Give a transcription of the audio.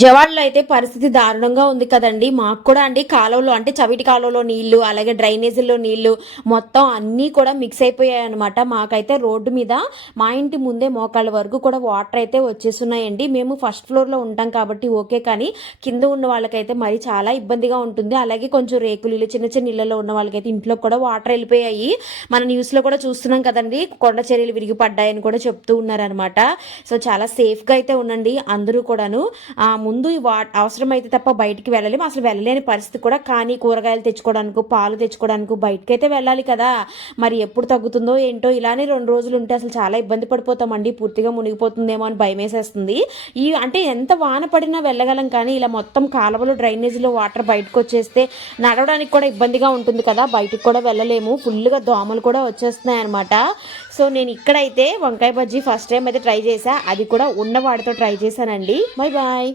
విజయవాడలో అయితే పరిస్థితి దారుణంగా ఉంది కదండి. మాకు కూడా అండి కాలువలో అంటే చవిటి కాలువలో నీళ్లు, అలాగే డ్రైనేజీల్లో నీళ్లు మొత్తం అన్నీ కూడా మిక్స్ అయిపోయాయన్నమాట. మాకైతే రోడ్డు మీద మా ఇంటి ముందే మోకాళ్ళ వరకు కూడా వాటర్ అయితే వచ్చేస్తున్నాయండి. మేము ఫస్ట్ ఫ్లోర్లో ఉంటాం కాబట్టి ఓకే, కానీ కింద ఉన్న వాళ్ళకైతే మరి చాలా ఇబ్బందిగా ఉంటుంది. అలాగే కొంచెం రేకులు ఇల్లు చిన్న చిన్న ఇళ్లలో ఉన్న వాళ్ళకైతే ఇంట్లో కూడా వాటర్ వెళ్ళిపోయాయి. మన న్యూస్లో కూడా చూస్తున్నాం కదండి, కొండ చర్యలు విరిగిపడ్డాయని కూడా చెప్తూ ఉన్నారనమాట. సో చాలా సేఫ్గా అయితే ఉండండి అందరూ కూడాను. ముందు అవసరమైతే తప్ప బయటికి వెళ్ళలేము, అసలు వెళ్ళలేని పరిస్థితి కూడా. కానీ కూరగాయలు తెచ్చుకోవడానికి, పాలు తెచ్చుకోవడానికి బయటకి అయితే వెళ్ళాలి కదా. మరి ఎప్పుడు తగ్గుతుందో ఏంటో, ఇలానే 2 రోజులు ఉంటే అసలు చాలా ఇబ్బంది పడిపోతామండి. పూర్తిగా మునిగిపోతుందేమో అని భయం వేసేస్తుంది. అంటే ఎంత వాన పడినా వెళ్ళగలం, కానీ ఇలా మొత్తం కాలువలు డ్రైనేజీలో వాటర్ బయటకు వచ్చేస్తే నడవడానికి కూడా ఇబ్బందిగా ఉంటుంది కదా, బయటికి కూడా వెళ్ళలేము. ఫుల్గా దోమలు కూడా వచ్చేస్తున్నాయి అనమాట. సో నేను ఇక్కడైతే వంకాయ బజ్జీ ఫస్ట్ టైం అయితే ట్రై చేశా, అది కూడా ఉన్న వాడితో ట్రై చేశానండి. Bye bye.